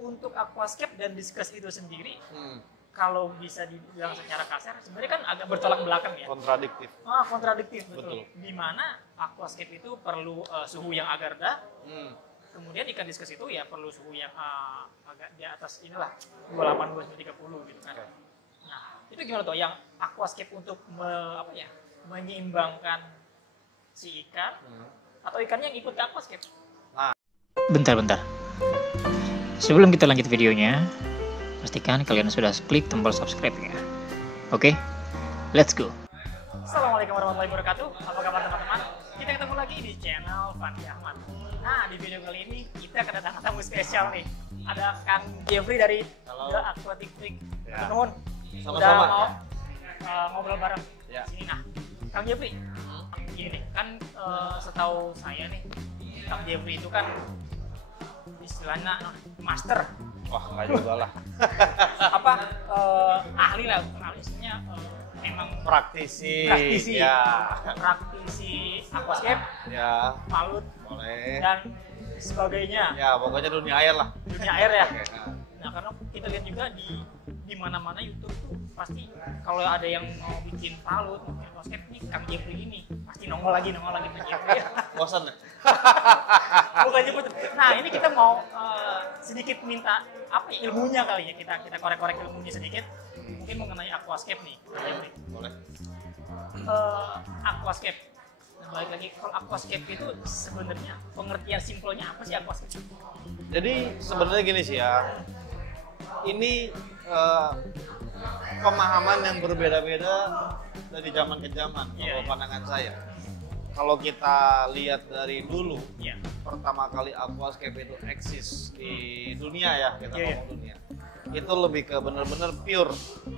untuk aquascape dan diskus itu sendiri, kalau bisa dibilang secara kasar, sebenarnya kan agak bertolak belakang ya. Kontradiktif. Kontradiktif, betul. Betul. Dimana aquascape itu perlu suhu yang agak rendah, kemudian ikan diskus itu ya perlu suhu yang agak di atas inilah 28-30 gitu kan. Nah, itu gimana tuh yang aquascape untuk menyeimbangkan si ikan atau ikannya yang ikut ke aquascape? Bentar. Sebelum kita lanjut videonya, pastikan kalian sudah klik tombol subscribe ya. Oke, let's go. Assalamualaikum warahmatullahi wabarakatuh. Apa kabar teman-teman? Kita ketemu lagi di channel Fandi Ahmad. Nah, di video kali ini kita kedatangan tamu spesial nih. Ada Kang Jeffrey dari The Aquatic Freak. Nuhun. Udah mau ngobrol bareng sini. Nah, Kang Jeffrey, gini nih, kan setahu saya nih, Kang Jeffrey itu kan istilahnya master. Wah, nggak juga lah. Ahli lah, bukan ahli, istilahnya memang praktisi ya. Praktisi aquascape, ya, palut, boleh, dan sebagainya. Ya, pokoknya dunia air lah. Dunia air ya. Nah, karena kita lihat juga di mana-mana YouTube tuh pasti kalau ada yang mau bikin palut, mau bikin aquascape nih, Kang Jeffrey ini pasti nongol lagi Kang Jeffrey. Bosan ya? Bukan jemput. Nah, ini kita mau sedikit minta ilmunya kali ya, kita korek-korek ilmunya sedikit. Mungkin mengenai aquascape nih, Kang Jeffrey. Boleh. Aquascape. Nah, balik lagi, kalau aquascape itu sebenarnya pengertian simpelnya apa sih aquascape? Jadi sebenarnya gini sih ya, ini pemahaman yang berbeda-beda dari zaman ke zaman, kalau pandangan saya. Kalau kita lihat dari dulu, pertama kali aquascape itu eksis di dunia ya, kita ngomong dunia. Itu lebih ke benar-benar pure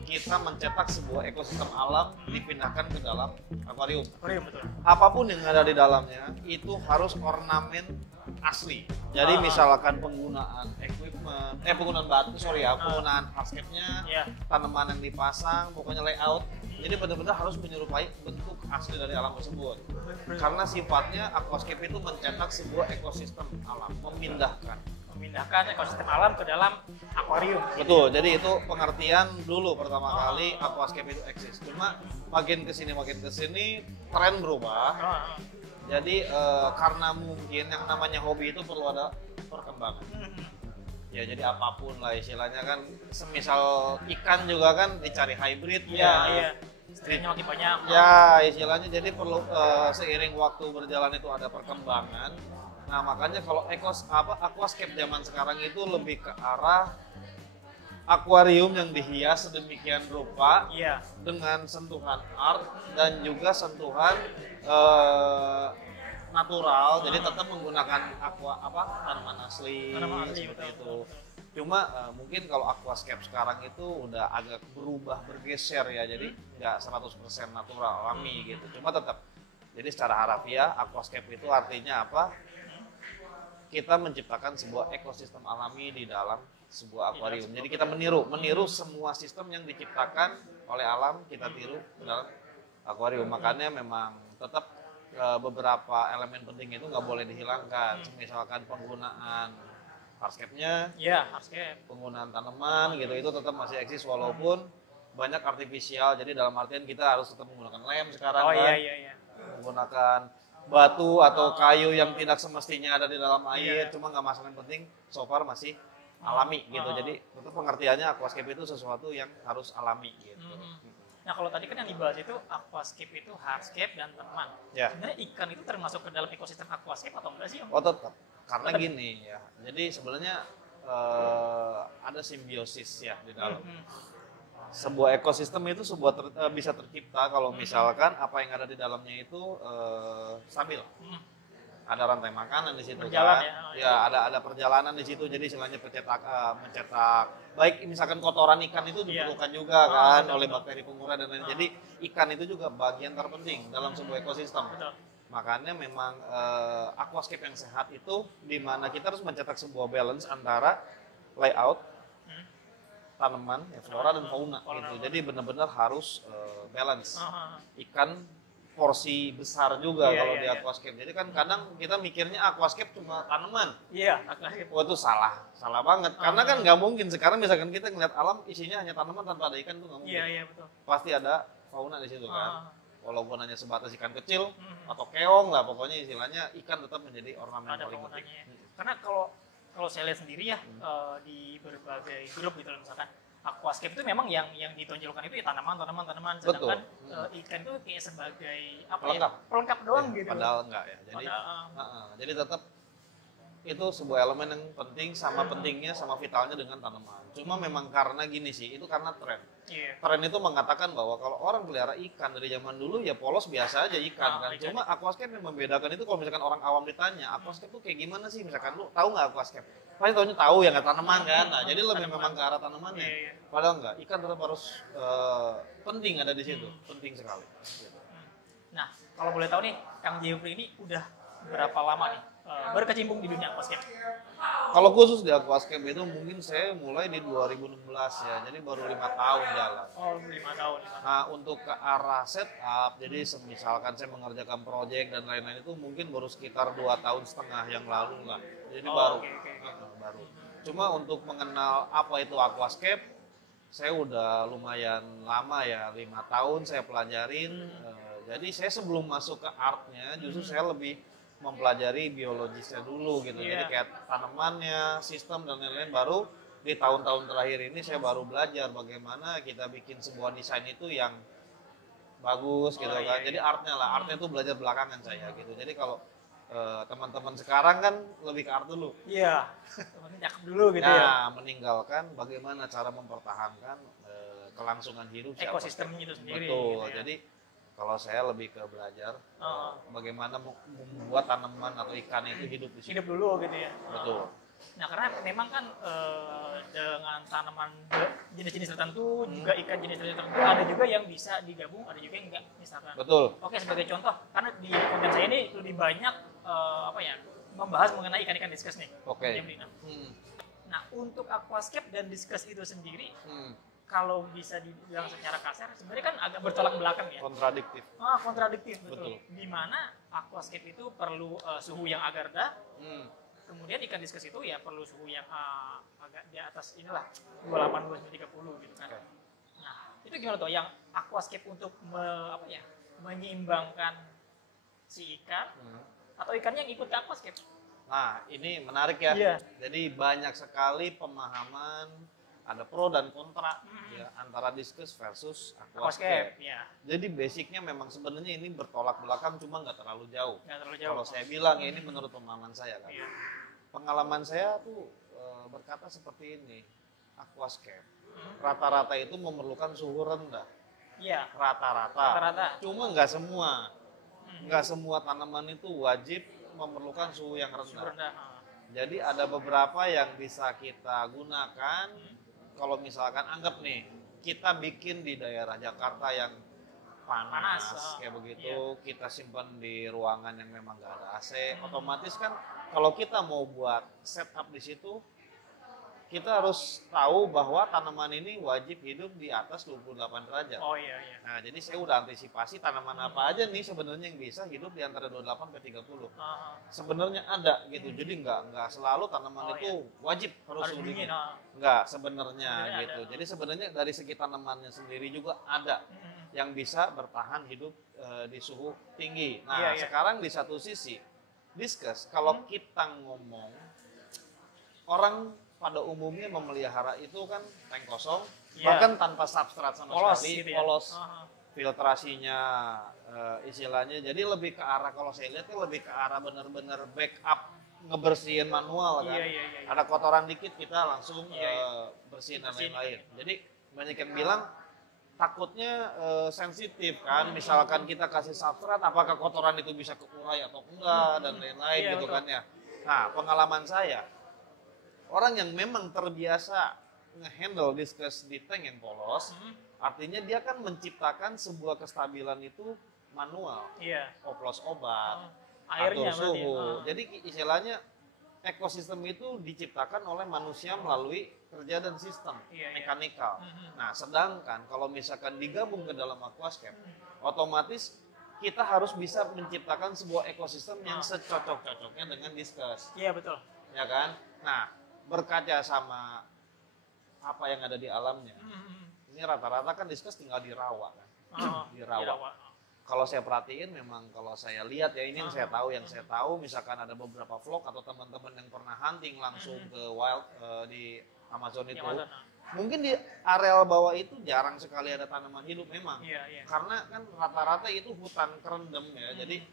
kita mencetak sebuah ekosistem alam dipindahkan ke dalam akuarium. Betul. Apapun yang ada di dalamnya itu harus ornamen asli. Jadi misalkan penggunaan equipment, penggunaan penggunaan hardscape-nya, tanaman yang dipasang, pokoknya layout. Jadi benar-benar harus menyerupai bentuk asli dari alam tersebut. Karena sifatnya aquascape itu mencetak sebuah ekosistem alam, memindahkan ekosistem alam ke dalam akuarium. Betul, jadi itu pengertian dulu pertama kali aquascape itu eksis. Cuma makin kesini tren berubah. Jadi karena mungkin yang namanya hobi itu perlu ada perkembangan. Ya jadi apapun lah istilahnya kan, semisal ikan juga kan dicari hybrid. Istrinya makin banyak. Ya istilahnya jadi perlu seiring waktu berjalan itu ada perkembangan. Nah makanya kalau aquascape zaman sekarang itu lebih ke arah akuarium yang dihias sedemikian rupa dengan sentuhan art dan juga sentuhan natural. Jadi tetap menggunakan tanaman asli seperti itu. Cuma mungkin kalau aquascape sekarang itu udah agak berubah, bergeser ya, jadi nggak 100% natural alami gitu. Cuma tetap, jadi secara harafiah aquascape itu artinya apa? Kita menciptakan sebuah ekosistem alami di dalam sebuah akuarium. Jadi kita meniru semua sistem yang diciptakan oleh alam, kita tiru ke dalam akuarium. Makanya memang tetap beberapa elemen penting itu nggak boleh dihilangkan. Misalkan penggunaan hardscape-nya, penggunaan tanaman gitu, itu tetap masih eksis walaupun banyak artifisial. Jadi dalam artian kita harus tetap menggunakan lem sekarang menggunakan batu atau kayu yang tidak semestinya ada di dalam air, cuma nggak masalah, yang penting so far masih alami gitu. Jadi tetap pengertiannya aquascape itu sesuatu yang harus alami gitu. Nah kalau tadi kan yang dibahas itu aquascape itu hardscape dan tanaman. Sebenarnya ikan itu termasuk ke dalam ekosistem aquascape atau enggak sih? Tetap. Karena gini ya, jadi sebenarnya ada simbiosis ya di dalam. Sebuah ekosistem itu bisa tercipta kalau misalkan apa yang ada di dalamnya itu stabil. Ada rantai makanan di situ kan, ada perjalanan di situ. Jadi istilahnya mencetak baik misalkan kotoran ikan itu diperlukan juga kan oleh bakteri pengurang dan lain-lain. Jadi ikan itu juga bagian terpenting dalam sebuah ekosistem. Makanya memang aquascape yang sehat itu di mana kita harus mencetak sebuah balance antara layout, tanaman, flora dan fauna gitu. Jadi benar-benar harus balance. Ikan porsi besar juga kalau di iya. aquascape. Jadi kan kadang kita mikirnya aquascape cuma tanaman. Iya, aquascape. Wah itu salah banget. Karena kan nggak mungkin sekarang misalkan kita ngeliat alam isinya hanya tanaman tanpa ada ikan tuh nggak mungkin. Iya, betul. Pasti ada fauna di situ kan. Walaupun hanya sebatas ikan kecil Mhm. atau keong lah, pokoknya istilahnya ikan tetap menjadi ornamen Ada paling penting. faunanya. Karena kalau saya lihat sendiri ya di berbagai grup gitu misalkan aquascape itu memang yang ditonjolkan itu ya tanaman, sedangkan ikan itu kayak sebagai apa Pelengkap. ya? Pelengkap doang Ya, gitu. padahal enggak ya. Jadi jadi tetap itu sebuah elemen yang penting sama pentingnya sama vitalnya dengan tanaman. Cuma memang karena gini sih, itu karena tren. Iya. Tren itu mengatakan bahwa kalau orang pelihara ikan dari zaman dulu ya polos biasa aja ikan kan. ikan. Cuma aquascape yang membedakan itu kalau misalkan orang awam ditanya, aquascape tuh kayak gimana sih? Misalkan lu tahu nggak aquascape? Pasti taunya tahu ya nggak tanaman kan. Nah, jadi lebih Tanaman. memang ke arah tanamannya. Iya. Padahal enggak, ikan tetap harus penting ada di situ, penting sekali. Nah, kalau boleh tahu nih, Kang Jeffrey ini udah berapa lama nih berkecimpung di dunia aquascape? Kalau khusus di aquascape itu mungkin saya mulai di 2016 ya, jadi baru 5 tahun jalan. Oh, 5 tahun. Nah, untuk ke arah setup, jadi misalkan saya mengerjakan project dan lain-lain itu mungkin baru sekitar 2,5 tahun yang lalu lah. Jadi baru. Oke. Baru. Cuma untuk mengenal apa itu aquascape, saya udah lumayan lama ya, 5 tahun saya pelajarin. Jadi saya sebelum masuk ke artnya, justru saya lebih mempelajari biologisnya dulu gitu. Jadi kayak tanamannya, sistem dan lain-lain, baru di tahun-tahun terakhir ini saya baru belajar bagaimana kita bikin sebuah desain itu yang bagus gitu kan. Jadi artnya itu belajar belakangan saya gitu. Jadi kalau teman-teman sekarang kan lebih ke art dulu. Iya. Teman-teman cakep dulu gitu ya. Meninggalkan bagaimana cara mempertahankan kelangsungan hidup si Ekosistemnya itu sendiri. Betul. Gitu ya. Jadi kalau saya lebih ke belajar bagaimana membuat tanaman atau ikan itu hidup di situ. Hidup dulu gitu ya. Betul. Nah, karena memang kan dengan tanaman jenis-jenis tertentu, juga ikan jenis-jenis tertentu, ada juga yang bisa digabung, ada juga yang enggak, misalkan. Betul. Oke, sebagai contoh, karena di konten saya ini lebih banyak membahas mengenai ikan-ikan diskus nih. Oke. Nah, untuk aquascape dan diskus itu sendiri, kalau bisa dibilang secara kasar, sebenarnya kan agak bertolak belakang ya. Kontradiktif. Kontradiktif, betul. Di mana aquascape itu perlu suhu yang agak rendah, kemudian ikan diskus itu ya perlu suhu yang agak di atas inilah 28-30 gitu kan. Nah, itu gimana tuh yang aquascape untuk menyeimbangkan si ikan atau ikannya yang ikut ke aquascape? Nah, ini menarik ya. Iya. Jadi banyak sekali pemahaman, ada pro dan kontra ya, antara diskus versus aquascape. Ya. Jadi basicnya memang sebenarnya ini bertolak belakang, cuma nggak terlalu jauh. Nggak terlalu jauh. Kalau saya bilang ya ini menurut pemahaman saya kan. Iya. Pengalaman saya tuh berkata seperti ini, aquascape rata-rata itu memerlukan suhu rendah. Iya. Rata-rata. Cuma nggak semua. Nggak semua tanaman itu wajib memerlukan suhu yang rendah. Jadi ada beberapa yang bisa kita gunakan. Kalau misalkan anggap nih, kita bikin di daerah Jakarta yang panas kayak begitu, kita simpan di ruangan yang memang nggak ada AC, otomatis kan kalau kita mau buat setup di situ, kita harus tahu bahwa tanaman ini wajib hidup di atas 28 derajat. Oh iya. Nah, jadi saya udah antisipasi tanaman apa aja nih sebenarnya yang bisa hidup di antara 28 ke 30. Sebenarnya ada gitu. Jadi nggak selalu tanaman itu wajib harus suhu dingin. Nggak sebenarnya gitu. Ada. Jadi sebenarnya dari segi tanamannya sendiri juga ada yang bisa bertahan hidup di suhu tinggi. Nah, sekarang di satu sisi diskus, kalau kita ngomong orang pada umumnya memelihara itu kan tank kosong, bahkan tanpa substrat sama sekali, gitu ya? polos, filtrasinya istilahnya. Jadi lebih ke arah, kalau saya lihat lebih ke arah benar-benar backup, ngebersihin manual kan. Iya. Ada kotoran dikit kita langsung bersihin dan lain-lain. Jadi banyak yang bilang takutnya sensitif kan, misalkan kita kasih substrat, apakah kotoran itu bisa keurai atau enggak dan lain-lain gitu kan ya. Nah, pengalaman saya, orang yang memang terbiasa nge-handle diskus di tank yang polos, artinya dia kan menciptakan sebuah kestabilan itu manual. Iya. Oplos obat, airnya atur suhu. Jadi istilahnya ekosistem itu diciptakan oleh manusia melalui kerja dan sistem mekanikal. Nah, sedangkan kalau misalkan digabung ke dalam aquascape, otomatis kita harus bisa menciptakan sebuah ekosistem yang secocok-cocoknya dengan diskus. Iya betul. Ya kan? Nah, berkaca sama apa yang ada di alamnya. Ini rata-rata kan diskus tinggal di rawa kan. Di rawa. Kalau saya perhatiin memang kalau saya lihat ya ini yang saya tahu misalkan ada beberapa vlog atau teman-teman yang pernah hunting langsung ke wild di Amazon itu. Mungkin di areal bawah itu jarang sekali ada tanaman hidup memang. Karena kan rata-rata itu hutan kerendam ya. Jadi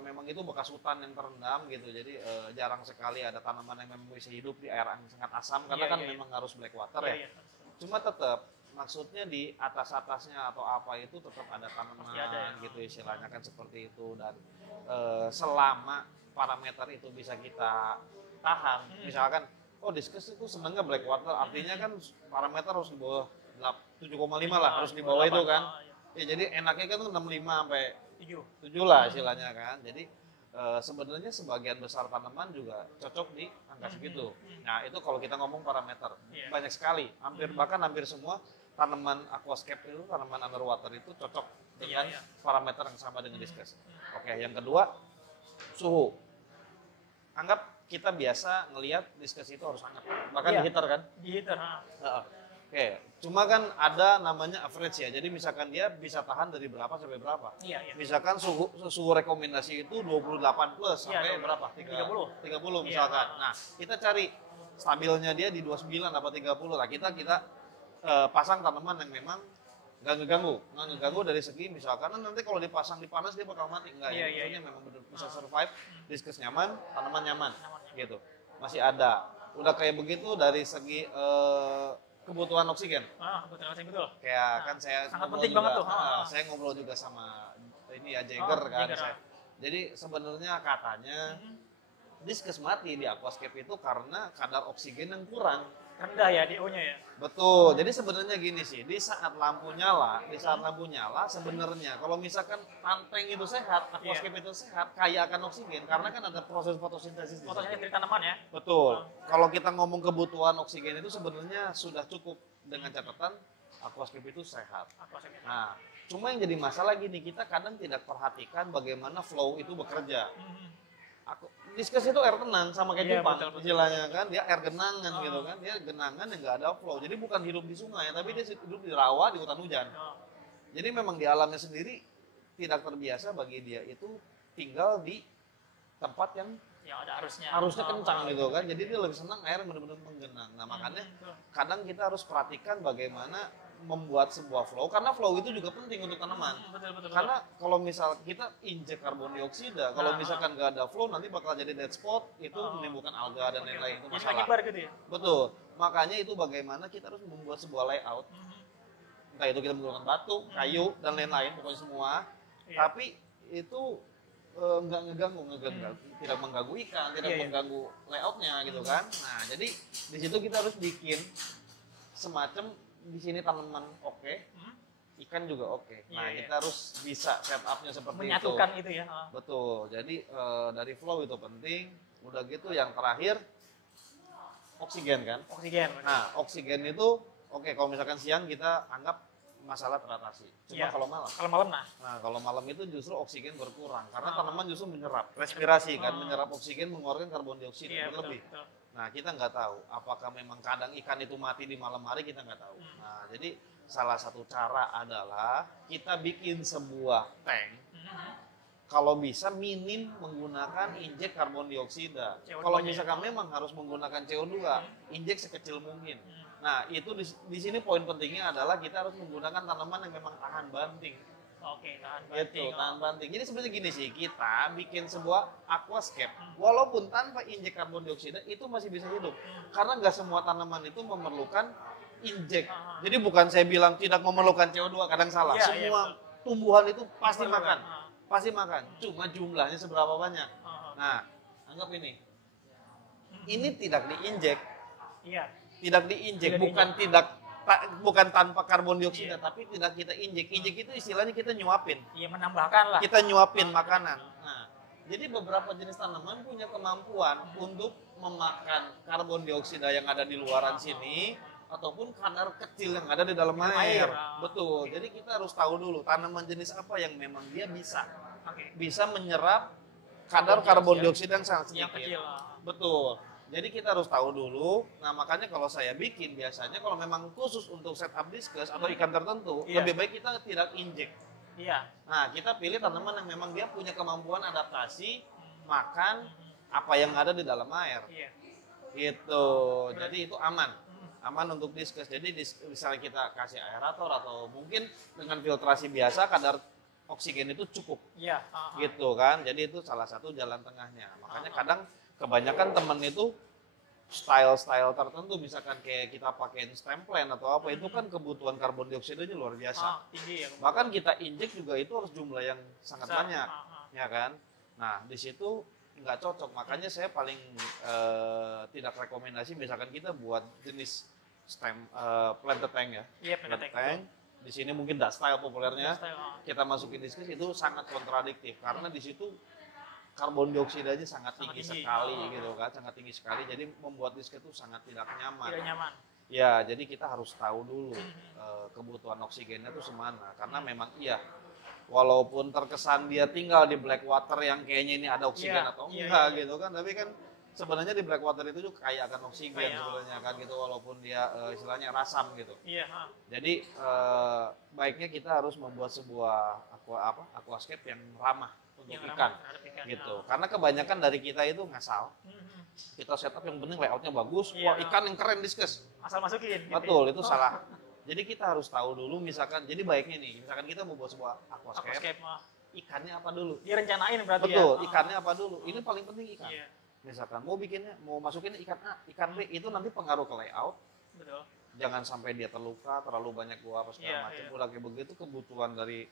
memang itu bekas hutan yang terendam gitu. Jadi jarang sekali ada tanaman yang memang bisa hidup di air yang sangat asam karena memang harus black water ya. Cuma tetap maksudnya di atas-atasnya atau apa itu tetap ada tanaman gitu istilahnya kan seperti itu dan selama parameter itu bisa kita tahan misalkan diskus itu senangnya black water artinya kan parameter harus di bawah 7,5 lah harus di bawah itu kan ya jadi enaknya kan 65 sampai 7 lah istilahnya kan jadi sebenarnya sebagian besar tanaman juga cocok di angka segitu. Nah itu kalau kita ngomong parameter banyak sekali bahkan hampir semua tanaman aquascape itu, tanaman underwater itu cocok dengan parameter yang sama dengan diskus. Oke, yang kedua, suhu. Anggap kita biasa ngelihat diskus itu harus hangat, bahkan di heater kan? Di heater. Oke, cuma kan ada namanya average ya, jadi misalkan dia bisa tahan dari berapa sampai berapa. Misalkan suhu rekomendasi itu 28 plus sampai berapa? 30 misalkan. Nah, kita cari stabilnya dia di 29 atau 30 lah, kita pasang tanaman yang memang nggak ngeganggu dari segi misalkan nanti kalau dipasang di panas dia bakal mati enggak ya memang benar bisa survive diskus nyaman tanaman nyaman gitu masih ada udah kayak begitu dari segi kebutuhan oksigen kebutuhan oksigen betul kayak kan saya sangat penting banget tuh saya ngobrol juga sama ini ya Jagger kan jadi sebenarnya katanya diskus mati di aquascape itu karena kadar oksigen yang kurang rendah ya DO-nya ya. Betul. Jadi sebenarnya gini sih, di saat lampu nyala sebenarnya kalau misalkan tank itu sehat, aquascape itu sehat, kaya akan oksigen karena kan ada proses fotosintesis di sana. Fotosintesis dari tanaman ya. Betul. Kalau kita ngomong kebutuhan oksigen itu sebenarnya sudah cukup dengan catatan aquascape itu sehat. Nah, cuma yang jadi masalah gini, kita kadang tidak perhatikan bagaimana flow itu bekerja. Diskus itu air tenang sama kayak cupang istilahnya kan dia air genangan gitu kan dia genangan yang nggak ada flow jadi bukan hidup di sungai tapi dia hidup di rawa di hutan hujan jadi memang di alamnya sendiri tidak terbiasa bagi dia itu tinggal di tempat yang ada arusnya kencang gitu kan jadi dia lebih senang air benar-benar menggenang nah makanya kadang kita harus perhatikan bagaimana membuat sebuah flow karena flow itu juga penting untuk tanaman. Betul. Karena kalau misal kita injek karbon dioksida, kalau misalkan nggak ada flow nanti bakal jadi dead spot, itu menimbulkan alga dan lain-lain itu masalah. Menyebar gitu ya. Betul. Makanya itu bagaimana kita harus membuat sebuah layout. Entah itu kita menggunakan batu, kayu dan lain-lain pokoknya semua. Tapi itu nggak ngeganggu, tidak mengganggu ikan, tidak mengganggu layoutnya gitu kan. Nah jadi di situ kita harus bikin semacam di sini tanaman ikan juga Nah kita harus bisa setupnya seperti menyatukan itu. Itu ya. Betul. Jadi dari flow itu penting. Udah gitu yang terakhir oksigen kan. Nah oksigen itu kalau misalkan siang kita anggap masalah teratasi. Cuma kalau malam. Nah kalau malam itu justru oksigen berkurang karena tanaman justru menyerap respirasi kan, menyerap oksigen mengeluarkan karbon dioksida berlebih. Betul. Nah kita nggak tahu apakah memang kadang ikan itu mati di malam hari kita nggak tahu. Nah jadi salah satu cara adalah kita bikin sebuah tank. Kalau bisa minim menggunakan injek karbon dioksida. Kalau misalkan memang harus menggunakan CO2, injek sekecil mungkin. Nah itu di sini poin pentingnya adalah kita harus menggunakan tanaman yang memang tahan banting. Tahan banting. Jadi sebenarnya gini sih, kita bikin sebuah aquascape, walaupun tanpa injek karbon dioksida itu masih bisa hidup. Karena nggak semua tanaman itu memerlukan injek. Jadi bukan saya bilang tidak memerlukan CO2, kadang salah. Semua tumbuhan itu pasti makan. Cuma jumlahnya seberapa banyak. Nah, anggap ini. Ini tidak diinjek. Tidak diinjek, bukan tanpa karbon dioksida, tapi tidak kita injek. Injek itu istilahnya kita nyuapin. Menambahkan lah. Kita nyuapin makanan. Nah, jadi beberapa jenis tanaman punya kemampuan untuk memakan karbon dioksida yang ada di luaran sini ataupun kadar kecil yang ada di dalam air. Betul. Jadi kita harus tahu dulu tanaman jenis apa yang memang dia bisa menyerap kadar karbon dioksida yang sangat sedikit. Yang kecil. Betul. Jadi kita harus tahu dulu. Nah, makanya kalau saya bikin biasanya kalau memang khusus untuk setup diskus atau ikan tertentu, lebih baik kita tidak injek. Iya. Nah, kita pilih tanaman yang memang dia punya kemampuan adaptasi makan apa yang ada di dalam air. Iya. Gitu. Jadi itu aman. Aman untuk diskus. Jadi misalnya kita kasih aerator atau mungkin dengan filtrasi biasa kadar oksigen itu cukup. Iya. Gitu kan. Jadi itu salah satu jalan tengahnya. Makanya kadang kebanyakan temen itu style tertentu, misalkan kayak kita pakein stemplen atau apa, itu kan kebutuhan karbon dioksidanya luar biasa. Tinggi ya. Bahkan kita injek juga itu harus jumlah yang sangat banyak, ya kan? Nah, di situ nggak cocok. Makanya saya paling tidak rekomendasi misalkan kita buat jenis planted tank ya. Iya, planted tank. Di sini mungkin style populernya. Kita masukin diskus itu sangat kontradiktif karena di situ karbon dioksidanya sangat tinggi sekali gitu kan, sangat tinggi sekali. Jadi membuat diskus itu sangat tidak nyaman. Tidak nyaman. Ya, jadi kita harus tahu dulu kebutuhan oksigennya itu semana. Karena memang walaupun terkesan dia tinggal di black water yang kayaknya ini ada oksigen atau enggak gitu kan, tapi kan sebenarnya di black water itu juga kaya akan oksigen sebenarnya kan gitu, walaupun dia istilahnya rasam gitu. Iya. Jadi baiknya kita harus membuat sebuah aquascape yang ramah untuk ikan gitu. Karena kebanyakan dari kita itu ngasal. Kita setup yang penting layoutnya bagus, wah ikan yang keren diskus. Asal masukin. Betul, itu salah. Jadi kita harus tahu dulu misalkan, jadi baiknya nih, misalkan kita mau buat sebuah aquascape, ikannya apa dulu? Direncanain berarti. Betul, ikannya apa dulu? Ini paling penting ikan. Iya. Misalkan mau masukin ikan A, ikan B, itu nanti pengaruh ke layout. Betul. Jangan sampai dia terluka, terlalu banyak gua apa segala macam. Udah kayak begitu kebutuhan dari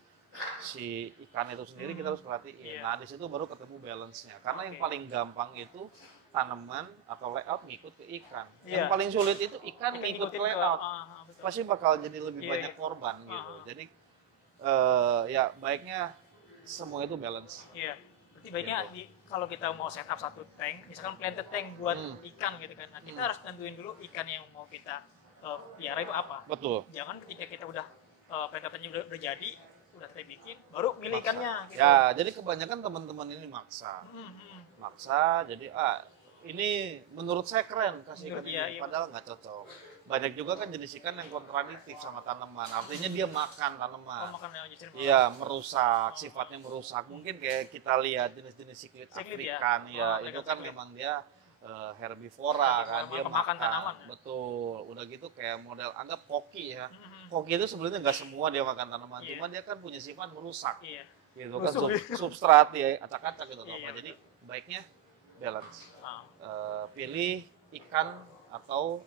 si ikan itu sendiri kita harus perhatiin. Nah, di situ baru ketemu balance-nya. Karena yang paling gampang itu tanaman atau layout ngikut ke ikan. Yang paling sulit itu ikan ngikut ke layout. Pasti bakal jadi lebih banyak korban gitu. Jadi ya baiknya semua itu balance. Iya. Berarti baiknya kalau kita mau setup satu tank, misalkan planted tank buat ikan gitu kan. Nah, kita harus tentuin dulu ikan yang mau kita piara itu apa. Betul. Jangan ketika kita udah planted tanknya udah jadi, udah kita bikin, baru milih ikannya. Gitu. Ya, jadi kebanyakan teman-teman ini maksa. Maksa, jadi ini menurut saya keren kasih ikan ini, padahal nggak cocok. Banyak juga kan jenis ikan yang kontradiktif sama tanaman, artinya dia makan tanaman. Iya, merusak, sifatnya merusak. Mungkin kayak kita lihat jenis-jenis siklit Afrikan, itu kan memang dia herbivora kan, dia makan tanaman. Betul, udah gitu kayak model anggap koki ya. Koki itu sebenarnya nggak semua dia makan tanaman, cuma dia kan punya sifat merusak. Gitu kan, substrat dia acak-acak gitu. Jadi baiknya balance. Pilih ikan atau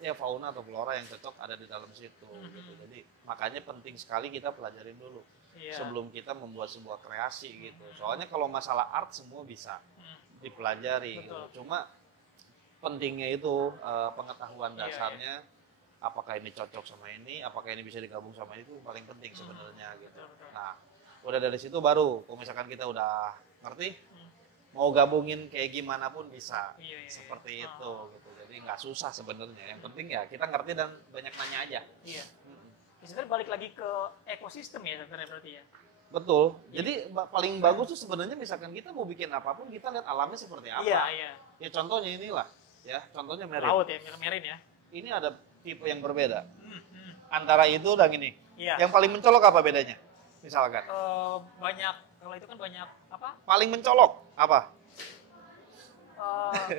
ya fauna atau flora yang cocok ada di dalam situ. Gitu. Jadi makanya penting sekali kita pelajarin dulu sebelum kita membuat sebuah kreasi gitu. Soalnya kalau masalah art semua bisa dipelajari. Gitu. Cuma pentingnya itu pengetahuan dasarnya. Apakah ini cocok sama ini, apakah ini bisa digabung sama itu paling penting sebenarnya gitu. Nah, udah dari situ baru, kalau misalkan kita udah ngerti, mau gabungin kayak gimana pun bisa, seperti itu gitu. Jadi nggak susah sebenarnya. Yang penting ya kita ngerti dan banyak nanya aja. Iya. Sebenarnya balik lagi ke ekosistem ya sebenarnya berarti ya. Betul. Jadi paling bagus tuh sebenarnya misalkan kita mau bikin apapun kita lihat alamnya seperti apa. Iya. Ya contohnya inilah, ya contohnya marine. Laut ya, marine ya. Ini ada tipe yang berbeda antara itu dan ini. Iya. Yang paling mencolok apa bedanya? Misalkan. Banyak, kalau itu kan banyak apa? Paling mencolok apa?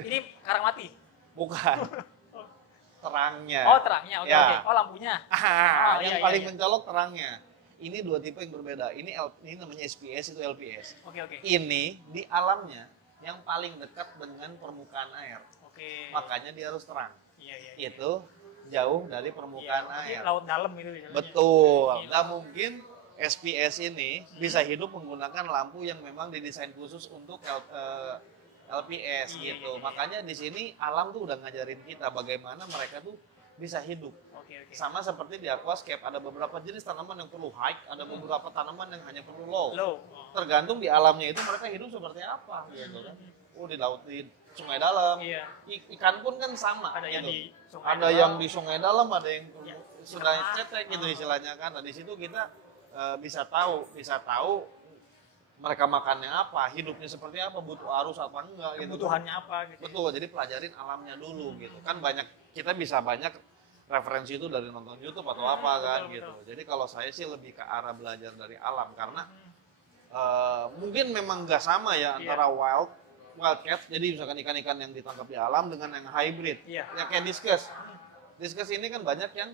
Ini karang mati. Bukan. Terangnya. Oh, terangnya. Oke. Oh, lampunya. Yang paling mencolok terangnya. Ini dua tipe yang berbeda. Ini namanya SPS, itu LPS. Oke. Ini di alamnya yang paling dekat dengan permukaan air. Oke. Makanya dia harus terang. Iya. Itu jauh dari permukaan air. Laut dalam gitu. Betul. Nggak mungkin SPS ini bisa hidup menggunakan lampu yang memang didesain khusus untuk LPS gitu. Makanya di sini alam tuh udah ngajarin kita bagaimana mereka tuh bisa hidup. Oke. Sama seperti di aquascape ada beberapa jenis tanaman yang perlu high, ada beberapa tanaman yang hanya perlu low. Tergantung di alamnya itu mereka hidup seperti apa gitu kan. di laut, di sungai dalam. Iya. Ikan pun kan sama. Ada yang gitu. di sungai Ada dalam. yang di sungai dalam, ada yang Ya, sudah cetek. cetek gitu istilahnya kan. Nah di situ kita bisa tahu mereka makannya apa, hidupnya seperti apa, butuh arus apa enggak gitu. Kebutuhannya apa gitu. Betul, jadi pelajarin alamnya dulu gitu. Kan kita bisa banyak referensi itu dari nonton YouTube atau apa kan betul, gitu. betul. Jadi kalau saya sih lebih ke arah belajar dari alam karena mungkin memang nggak sama ya antara wild catch, jadi misalkan ikan-ikan yang ditangkap di alam dengan yang hybrid. Iya. Ya kayak discus ini kan banyak yang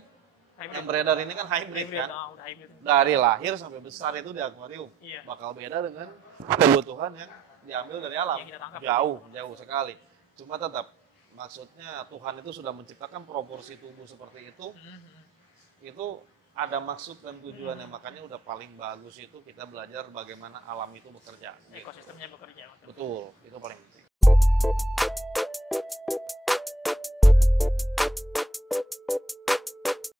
Hybrid. beredar ini kan hybrid kan. Udah hybrid. Dari lahir sampai besar itu di akuarium. Iya. Bakal beda dengan kebutuhan yang diambil dari alam. Yang kita tangkap. Jauh sekali. Cuma tetap maksudnya Tuhan itu sudah menciptakan proporsi tubuh seperti itu. Itu ada maksud dan tujuannya, makanya udah paling bagus itu kita belajar bagaimana alam itu bekerja. Ekosistemnya bekerja. Betul, itu paling penting.